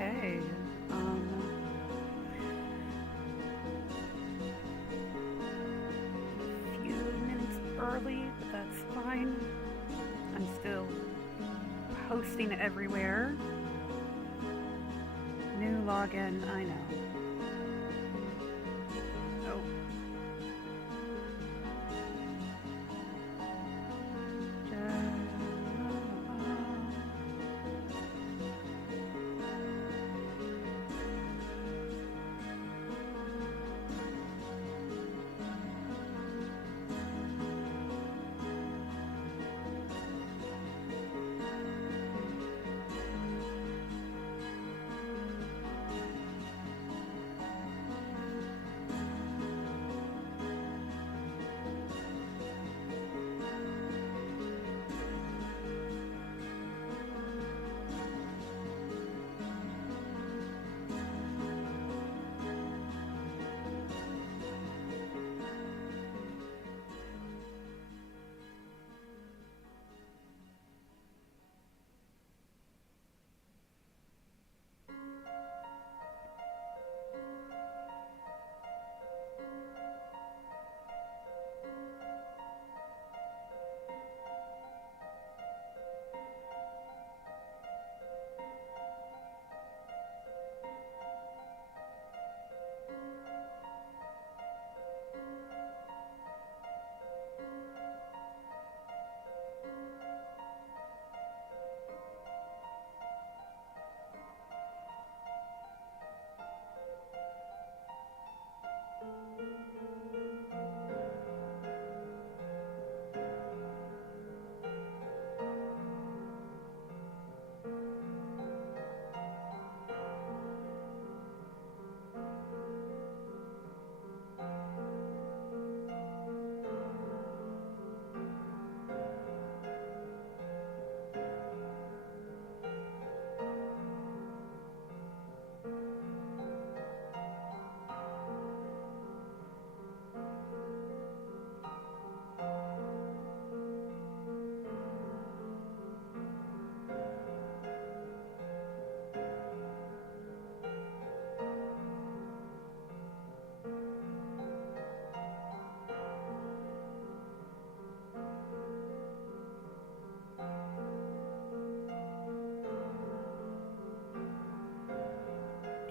Okay. Um, few minutes early, but that's fine. I'm still posting everywhere. New login, I know. Oh,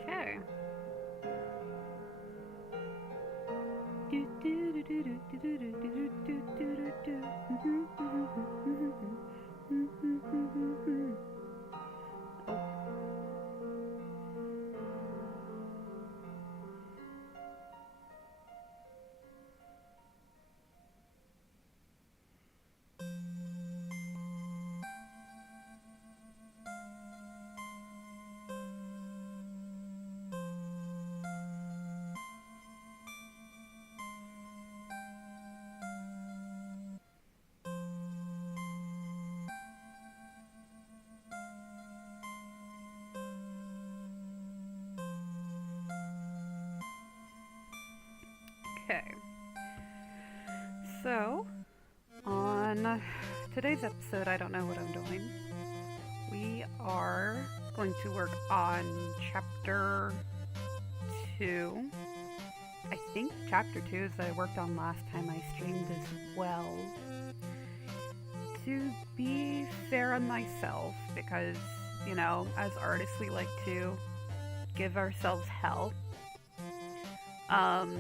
okay. Oh, okay. So, on today's episode, I don't know what I'm doing. We are going to work on chapter 2. I think chapter 2 is that I worked on last time I streamed as well. To be fair on myself, because, as artists, we like to give ourselves hell. Um,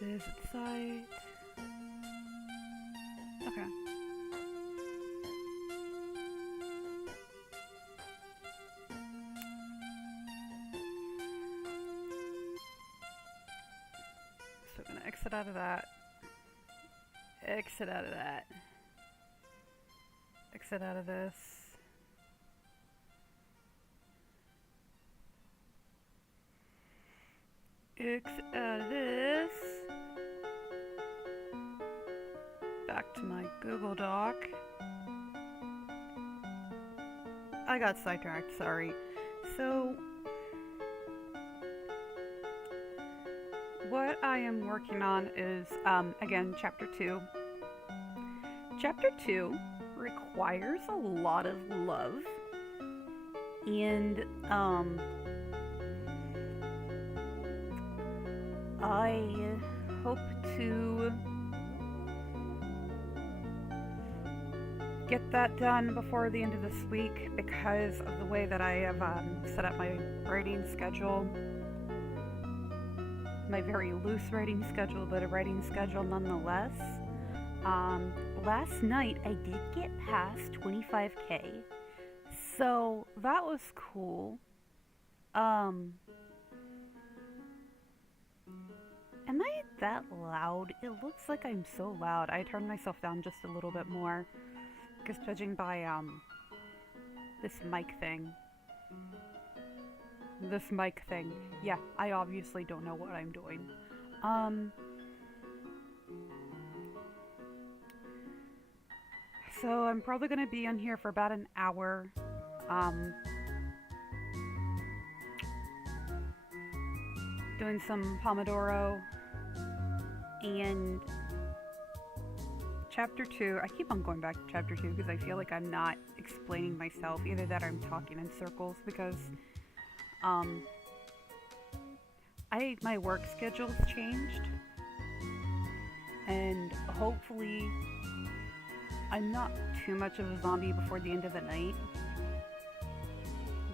visit site. Okay. So I'm gonna exit out of that. Exit out of that. Exit out of this. Exit out of this. Back to my Google Doc. I got sidetracked, sorry. So, what I am working on is, again, chapter 2. Chapter 2 requires a lot of love. And I hope to get that done before the end of this week because of the way that I have set up my writing schedule. My very loose writing schedule, but a writing schedule nonetheless. Last night I did get past 25k, so that was cool. Am I that loud? It looks like I'm so loud. I turned myself down just a little bit more, because judging by this mic thing. Yeah, I obviously don't know what I'm doing. So I'm probably gonna be on here for about an hour. Doing some Pomodoro and chapter 2. I keep on going back to chapter 2 because I feel like I'm not explaining myself, either that or I'm talking in circles, because my work schedule's changed, and hopefully I'm not too much of a zombie before the end of the night.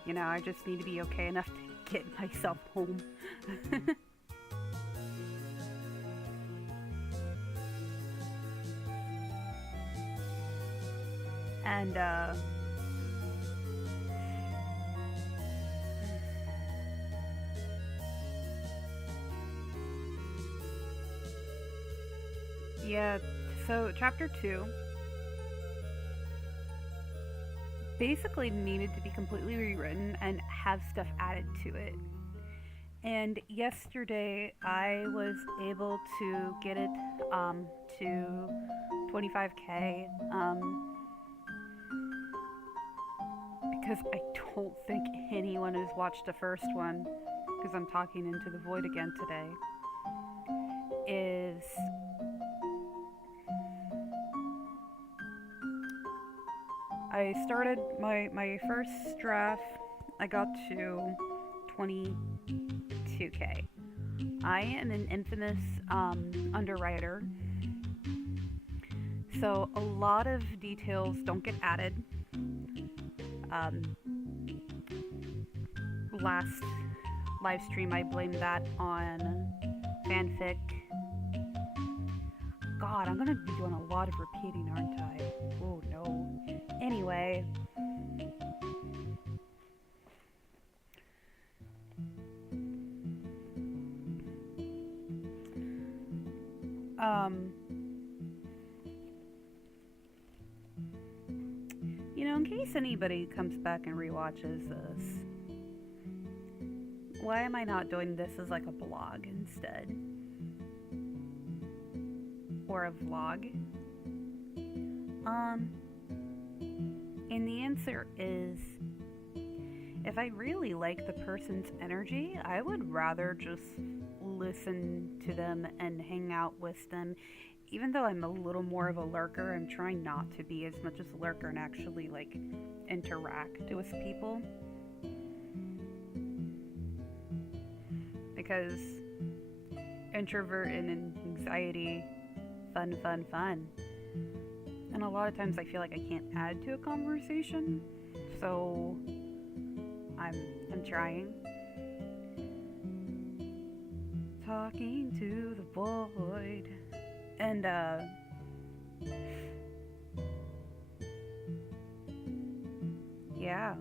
You know, I just need to be okay enough to get myself home. And yeah, so chapter 2 basically needed to be completely rewritten and have stuff added to it. And yesterday I was able to get it to 25k because I don't think anyone has watched the first one, because I'm talking into the void again today, is I started my first draft. I got to 22k. I am an infamous underwriter, so a lot of details don't get added. Last live stream I blamed that on fanfic. God, I'm gonna be doing a lot of repeating, aren't I? Oh no. Anyway. You know, in case anybody comes back and rewatches this, why am I not doing this as like a blog instead? Or a vlog? And the answer is, if I really like the person's energy, I would rather just listen to them and hang out with them. Even though I'm a little more of a lurker, I'm trying not to be as much as a lurker and actually like interact with people. Because introvert and anxiety, fun. And a lot of times I feel like I can't add to a conversation, so I'm trying. Talking to the void. And yeah.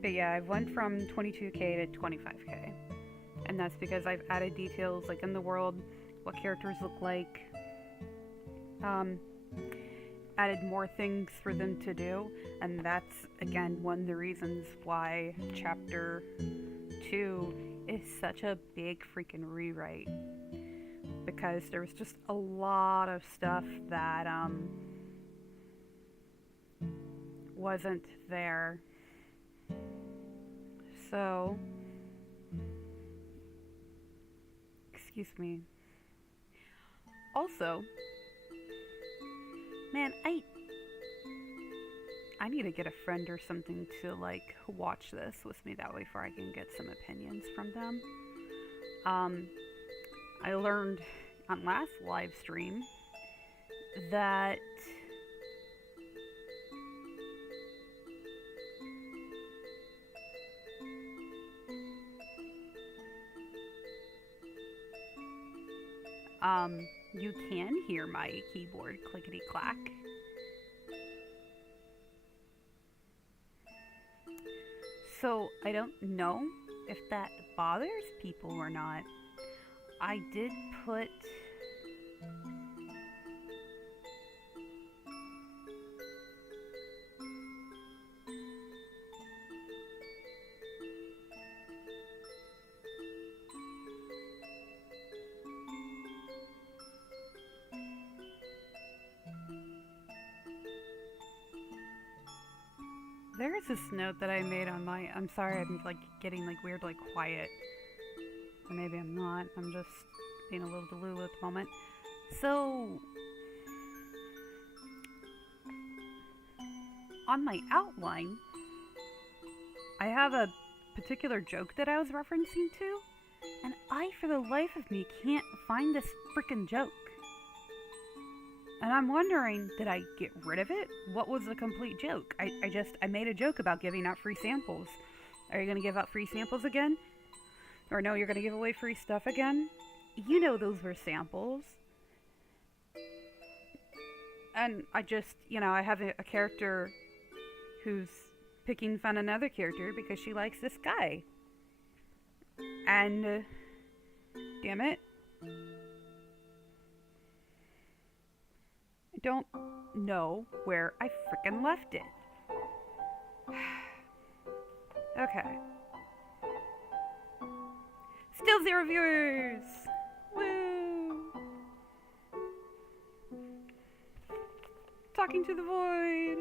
But yeah, I've went from 22k to 25k. And that's because I've added details like in the world, what characters look like, added more things for them to do, and that's again one of the reasons why chapter 2 is such a big freaking rewrite, because there was just a lot of stuff that wasn't there So, excuse me. Also, man, I need to get a friend or something to like watch this with me that way for I can get some opinions from them. Um, I learned on last live stream that you can hear my keyboard clickety clack. So I don't know if that bothers people or not. I did put there's this note that I made on my. I'm sorry, I'm like getting like weird, like quiet. Or maybe I'm not. I'm just being a little delulu at the moment. So, on my outline, I have a particular joke that I was referencing to, and I, for the life of me, can't find this freaking joke. And I'm wondering, did I get rid of it? What was the complete joke? I made a joke about giving out free samples. Are you going to give out free samples again? Or no, you're going to give away free stuff again? You know those were samples. And I just, I have a character who's picking fun another character because she likes this guy. And, damn it. I don't know where I frickin' left it. Okay. Still 0 viewers! Woo! Talking to the void!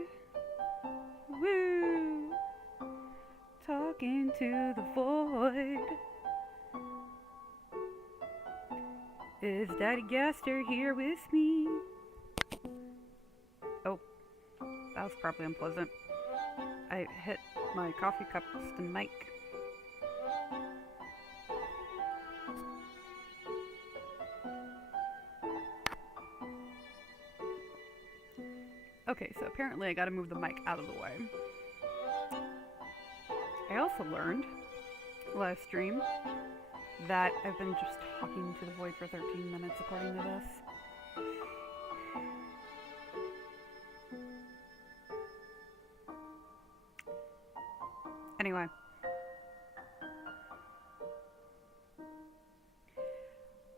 Woo! Talking to the void. Is Daddy Gaster here with me? Oh, that was probably unpleasant. I hit my coffee cup with the mic. Okay, so apparently I gotta move the mic out of the way. I also learned last stream that I've been just talking to the void for 13 minutes according to this. Anyway.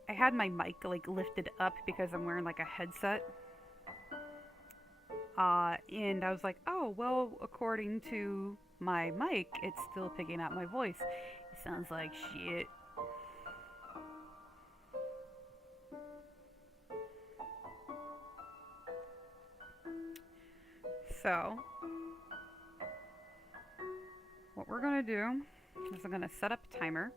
I had my mic like lifted up because I'm wearing like a headset. And I was like, oh, well, according to my mic, it's still picking out my voice. It sounds like shit. So, what we're gonna do is I'm gonna set up a timer.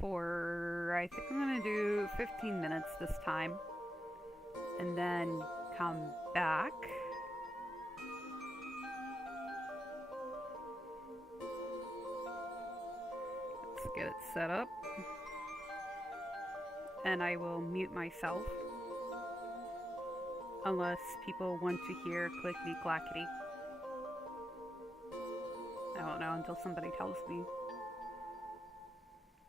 For, I think I'm gonna do 15 minutes this time. And then come back. Let's get it set up. And I will mute myself. Unless people want to hear clickety clackety. I don't know until somebody tells me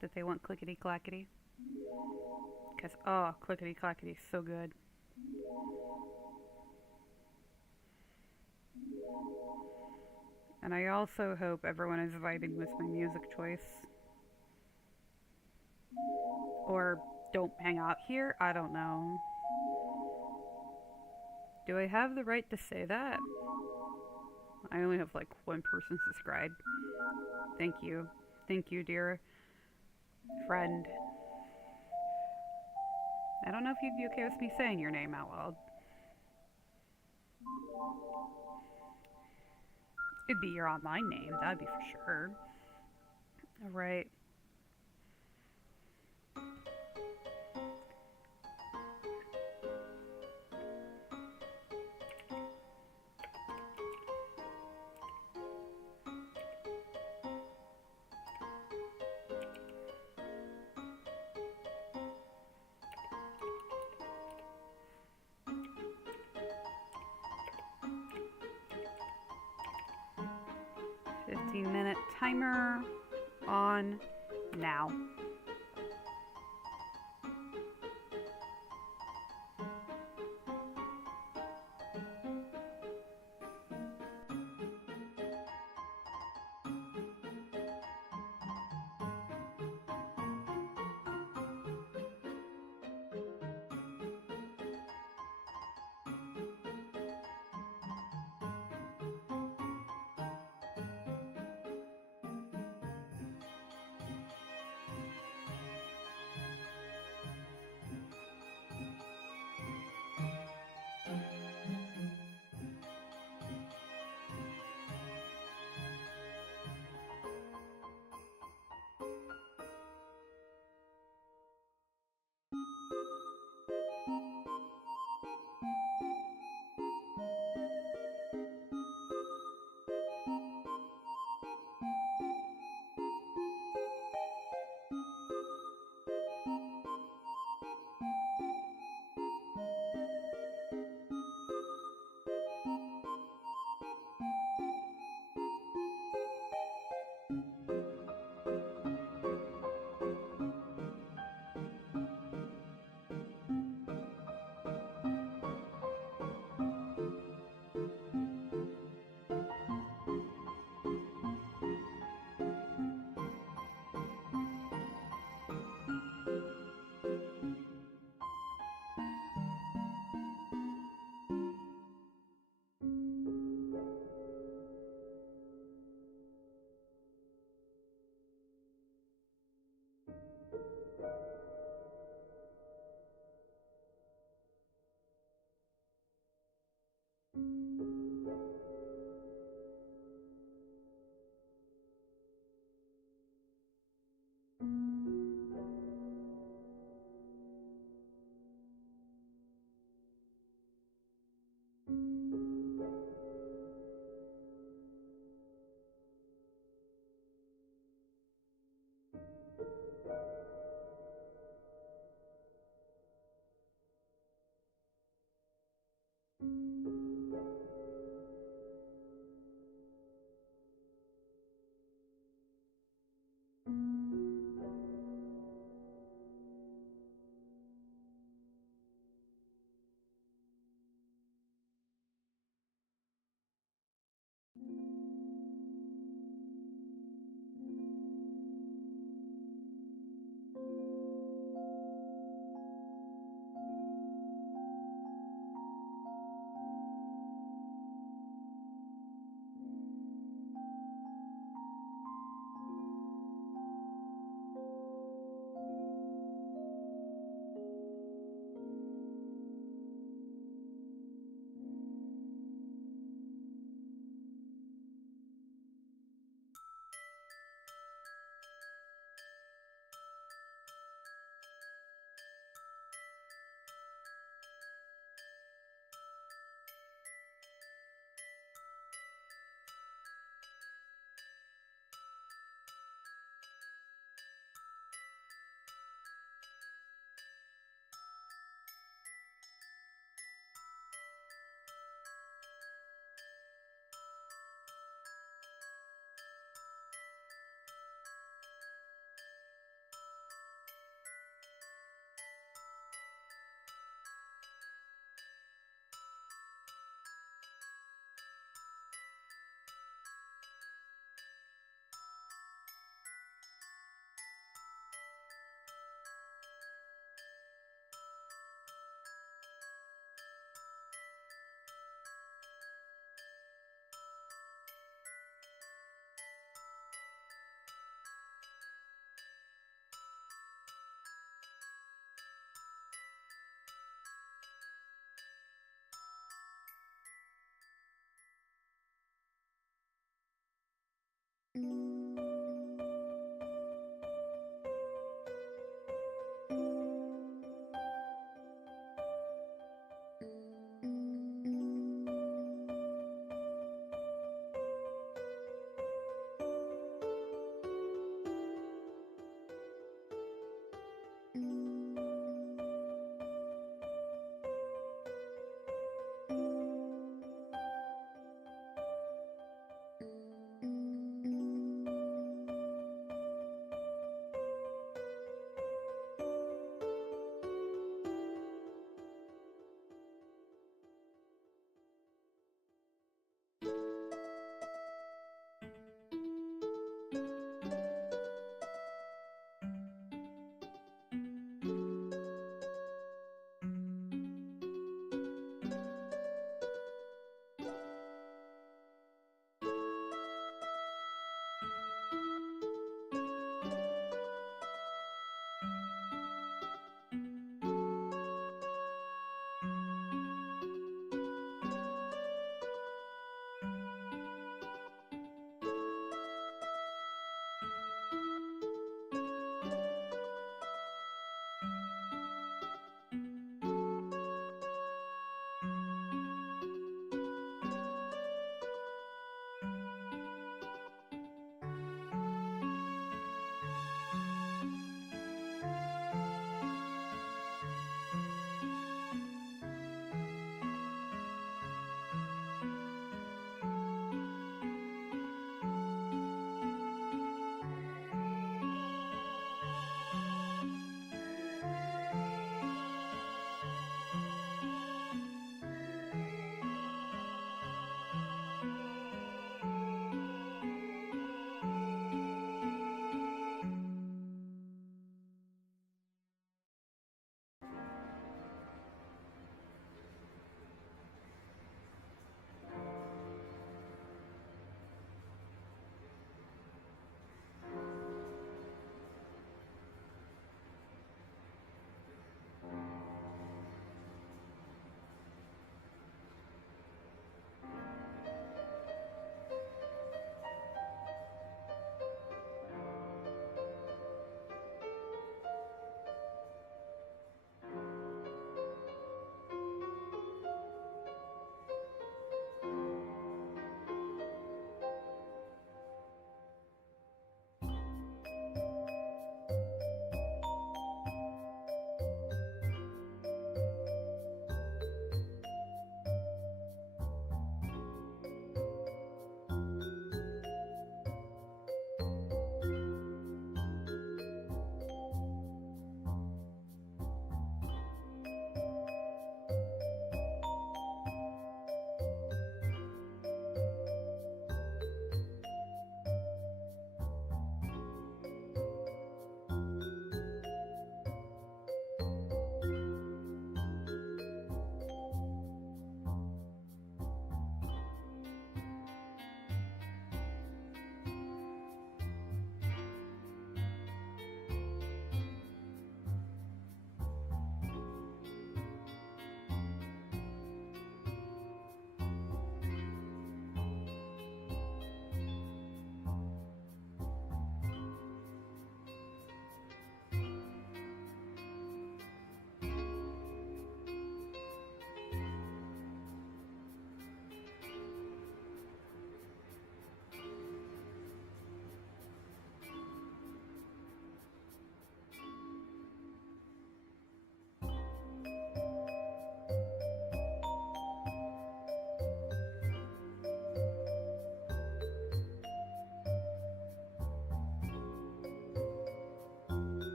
that they want clickety clackety. Because, oh, clickety clackety is so good. And I also hope everyone is vibing with my music choice. Or don't hang out here? I don't know. Do I have the right to say that? I only have like one person subscribed. Thank you. Thank you, dear friend. I don't know if you'd be okay with me saying your name out loud. It'd be your online name, that'd be for sure. Alright. Minute timer on now.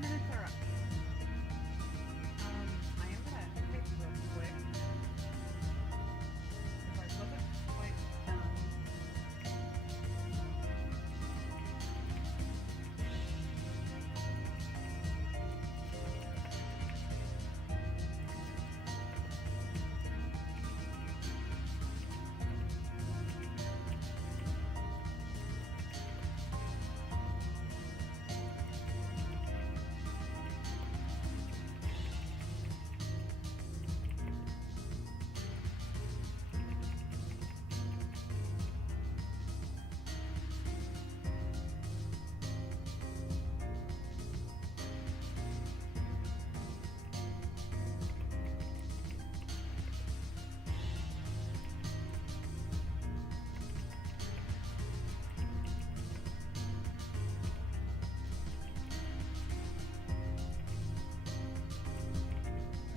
minutes are up. I am gonna hit real quick because I wasn't quite done.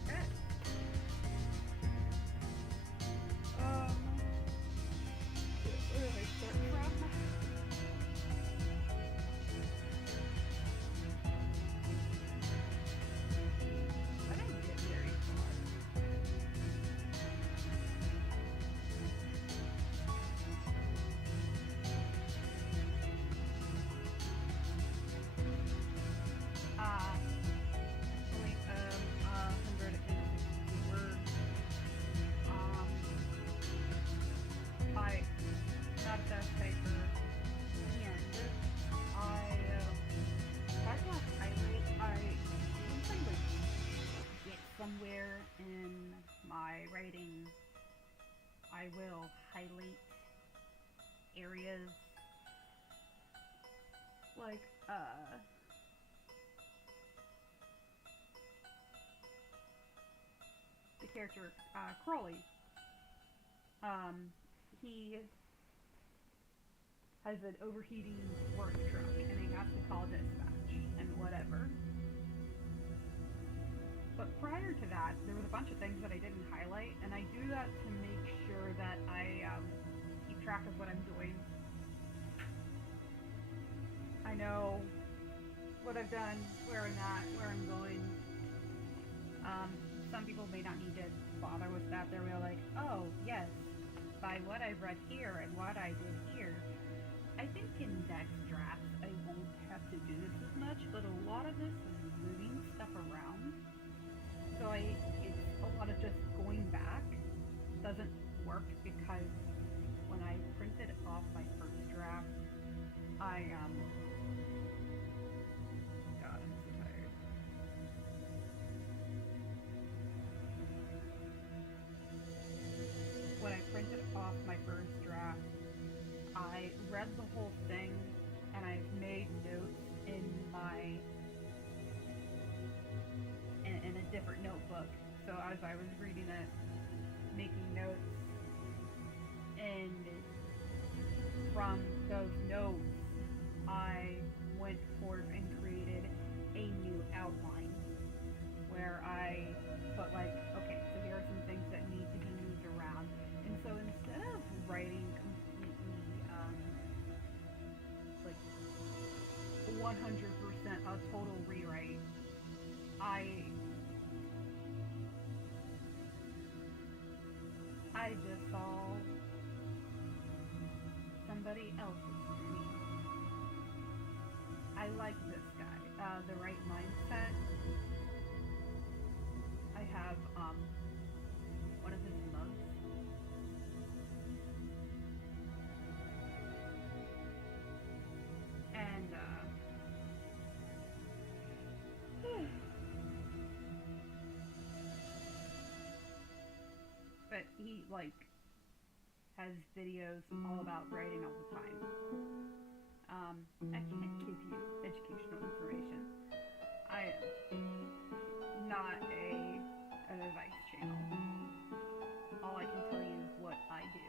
Okay. Where do I start from? I didn't get very far. Only 160 words. I not a fast typer, and I had to highlight. Once I like get somewhere in my writing, I will highlight areas like the character Crawley. He has an overheating work truck and he has to call dispatch and whatever. But prior to that, there was a bunch of things that I didn't highlight, and I do that to make sure that I keep track of what I'm doing. I know what I've done, where I'm at, where I'm going. Some people may not need to bother with that. They're real like, oh, yes, by what I've read here and what I did here. I think in next drafts I won't have to do this as much, but a lot of this is moving stuff around. So it's a lot of just going back doesn't work because when I printed off my first draft, God, I'm so tired. When I printed off my first draft, I read the whole thing and I've made notes in in a different notebook. So as I was reading it, making notes, and from those notes, I went forth and created a new outline where I put like, okay, so here are some things that need to be moved around. And so instead of writing completely like 100% a total rewrite, I just saw somebody else's dream. I like this guy. The right mindset. I have one of his mugs. And but he like has videos all about writing all the time. I can't give you educational information. I am not an advice channel. All I can tell you is what I do.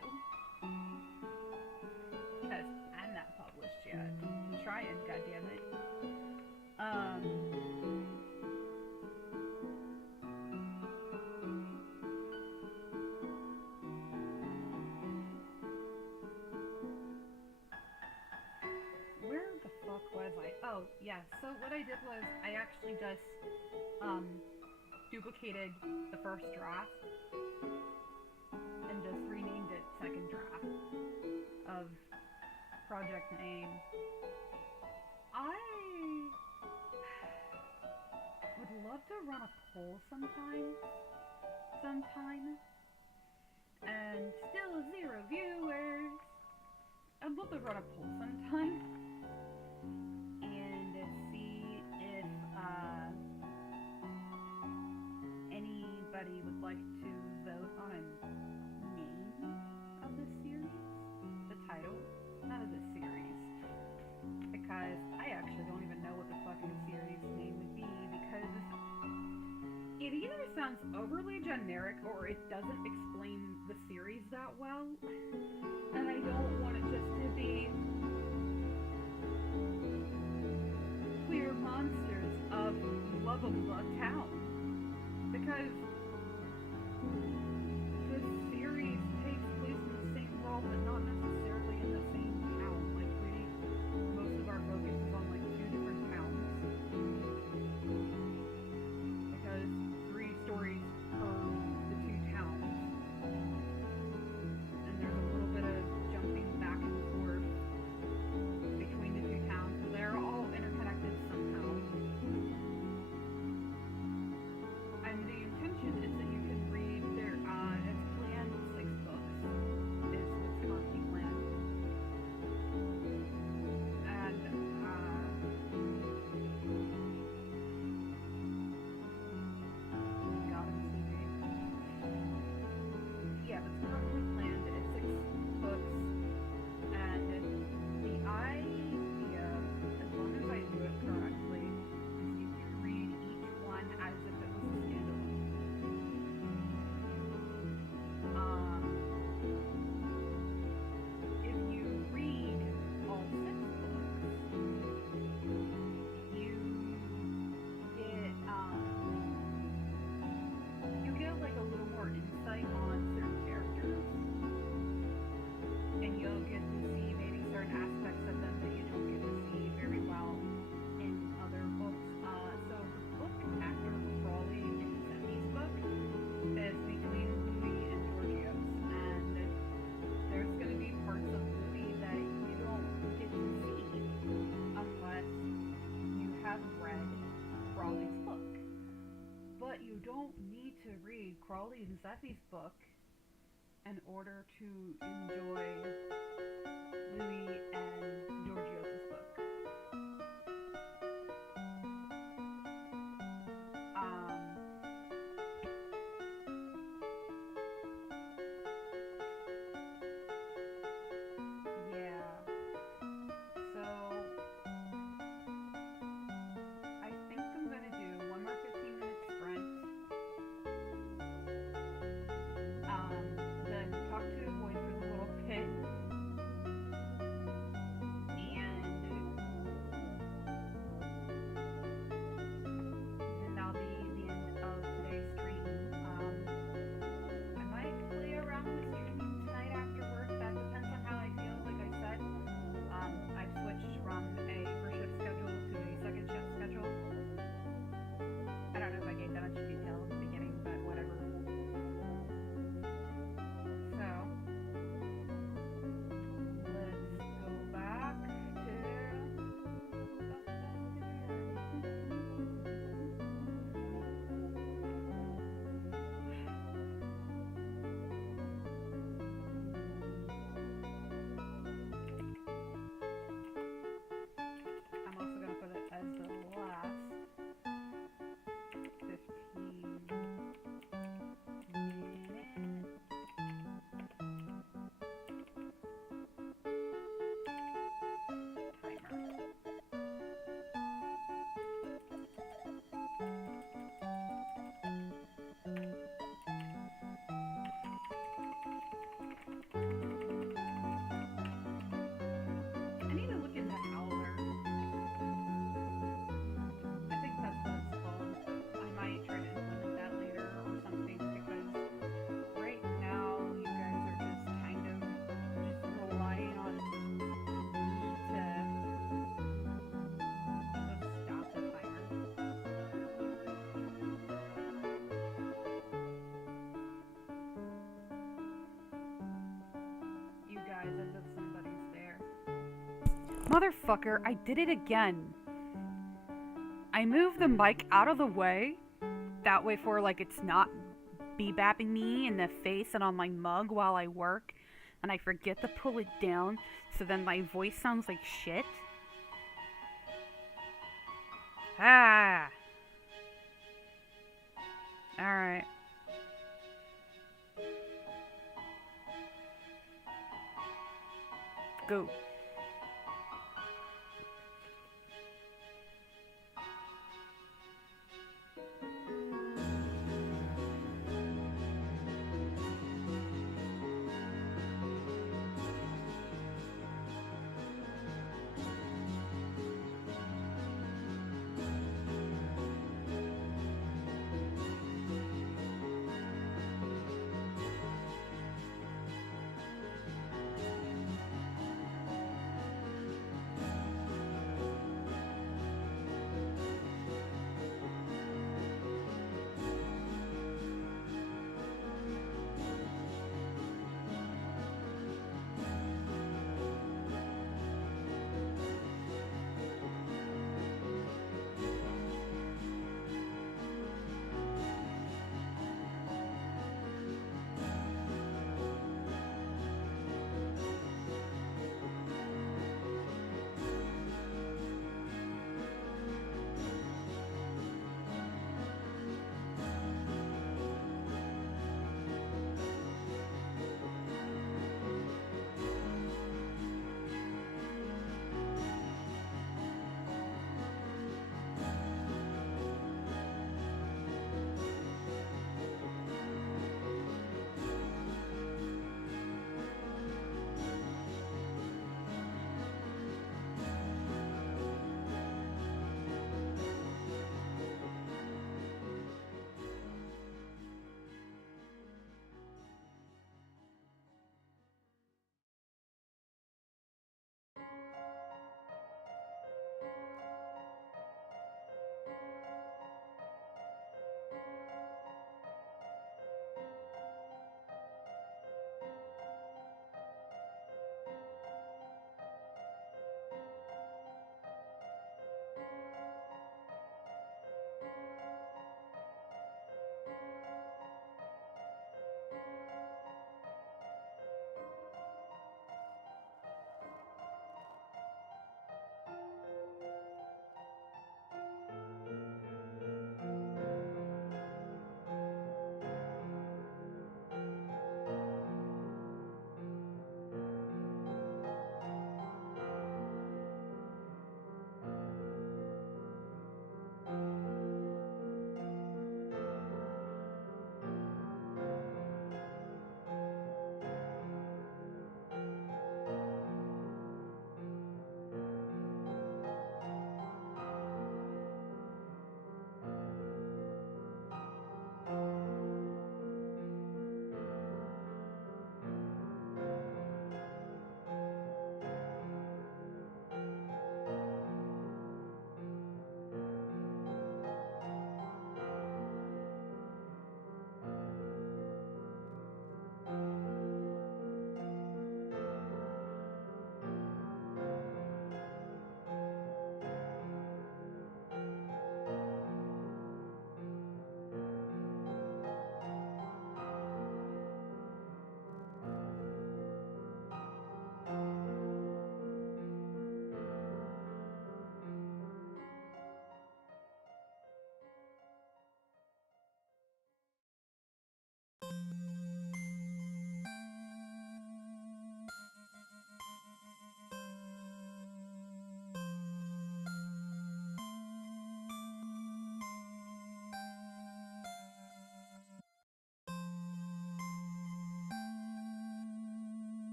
Because I'm not published yet. I'm trying, goddammit. Where the fuck was I? Oh, yeah. yeah, so what I did was I actually just um, duplicated the first draft and just renamed it second draft of project name. I would love to run a poll sometime, and still zero viewers. I'd love to run a poll sometime and see if anybody would like to vote on a name of the series, the title, not of the series, because I actually don't even know what the fucking series name would be, because it either sounds overly generic or it doesn't explain the series that well, and I don't want it just to be Queer Monsters of Lovable Town, because the series takes place in the same world but not necessarily in the same town. Like, most of our focus is on like two different towns, because three stories per the two towns, and there's a little bit of jumping back and forth between the two towns, and they're all interconnected somehow. And the intention is that you can read their, it's planned 6 books, is what's currently planned. And, God, I'm sleepy. Yeah, it's currently planned, it's 6 books, and the idea, as long as I do it correctly, is you can read each one as if it was a standalone. If you read all 6 books, you get like a little more insight on certain characters, and you'll get to see maybe certain aspects of them that you don't get to see very well in other books. So the book after Crawley and Zeffie's book is between Louis and Georgios, and there's going to be parts of Louis that you don't get to see unless you have read Crawley's book. But you don't need to read Crawley and Zeffie's book in order to enjoy Louis and Georgios' book. Yeah. So I think I'm gonna do one more 15-minute sprint. Then talk to Void for a little bit. Motherfucker, I did it again. I moved the mic out of the way. That way for like it's not bapping me in the face and on my mug while I work. And I forget to pull it down. So then my voice sounds like shit. Ah! Alright. Go.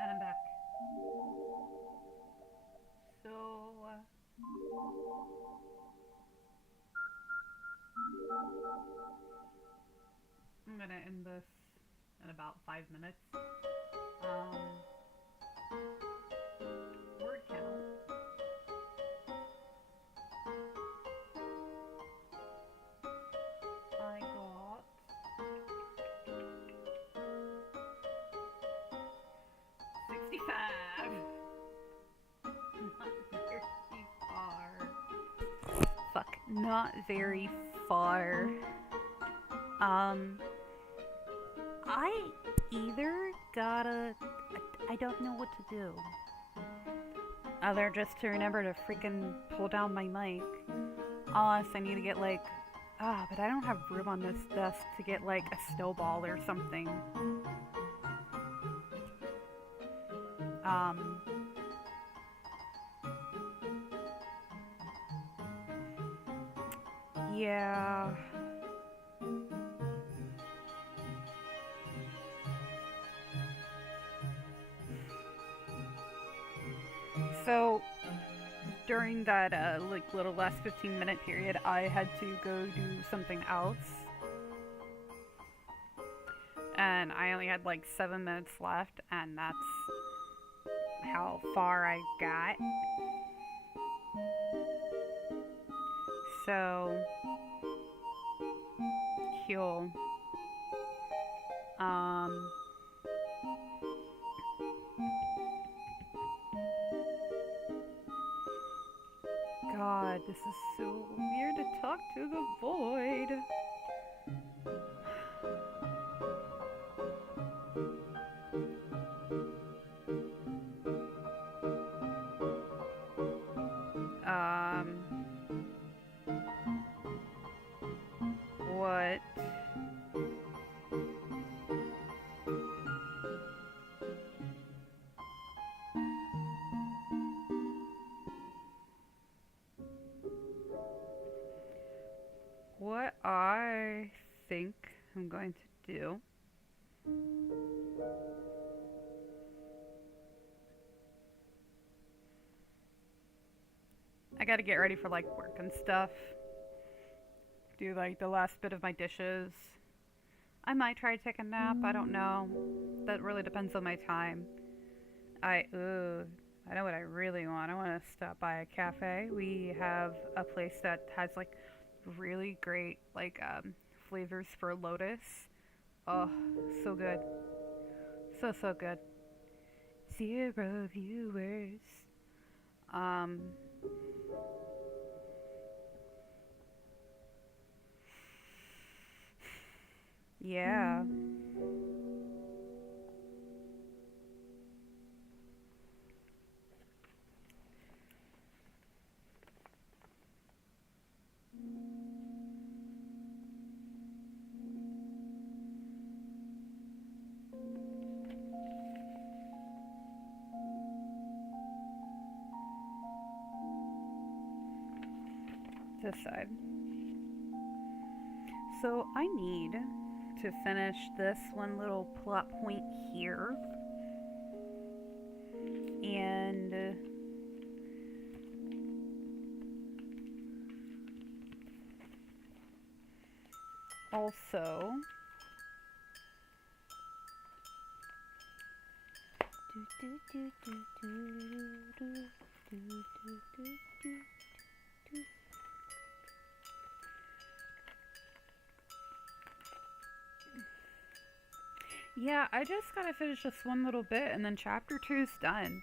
And I'm back. So, I'm gonna end this in about 5 minutes. Um, Word count. I got 65. Not very far. Fuck, not very far. Um, I either gotta. I don't know what to do. Other just to remember to freaking pull down my mic. Unless I need to get like. But I don't have room on this desk to get like a snowball or something. Um. Yeah. So during that like little last 15-minute period, I had to go do something else, and I only had like 7 minutes left, and that's how far I got. So cool. Um. God, this is so weird to talk to the void. Um, what? What I think I'm going to do I gotta get ready for like work and stuff. Do like the last bit of my dishes. I might try to take a nap, I don't know. That really depends on my time. I know what I really want. I want to stop by a cafe. We have a place that has like really great like flavors for lotus. Oh, so good. So good. 0 viewers. Um yeah. This side. So I need to finish this one little plot point here. And also yeah, I just gotta finish this one little bit and then chapter 2's done.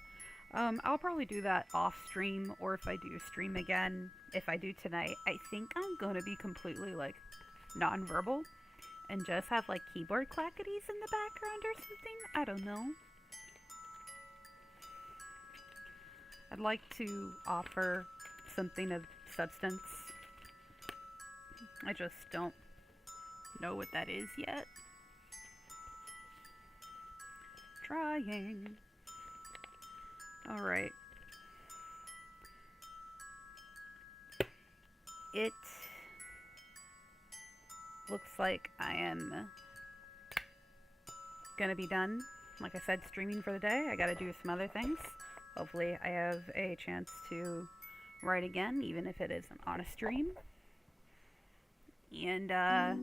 I'll probably do that off stream, or if I do stream again, if I do tonight, I think I'm gonna be completely like non-verbal and just have like keyboard clackities in the background or something. I don't know. I'd like to offer something of substance. I just don't know what that is yet. Trying. Alright. It looks like I am gonna be done. Like I said, streaming for the day. I gotta do some other things. Hopefully I have a chance to write again, even if it isn't on a stream. And, yeah.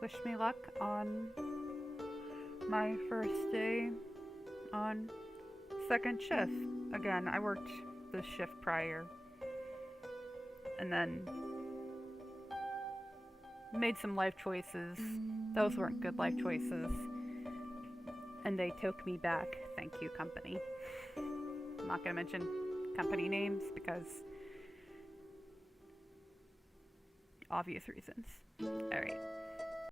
Wish me luck on my first day on second shift. Again, I worked the shift prior and then made some life choices. Those weren't good life choices, and they took me back. Thank you, company. I'm not gonna mention company names because obvious reasons. Alright.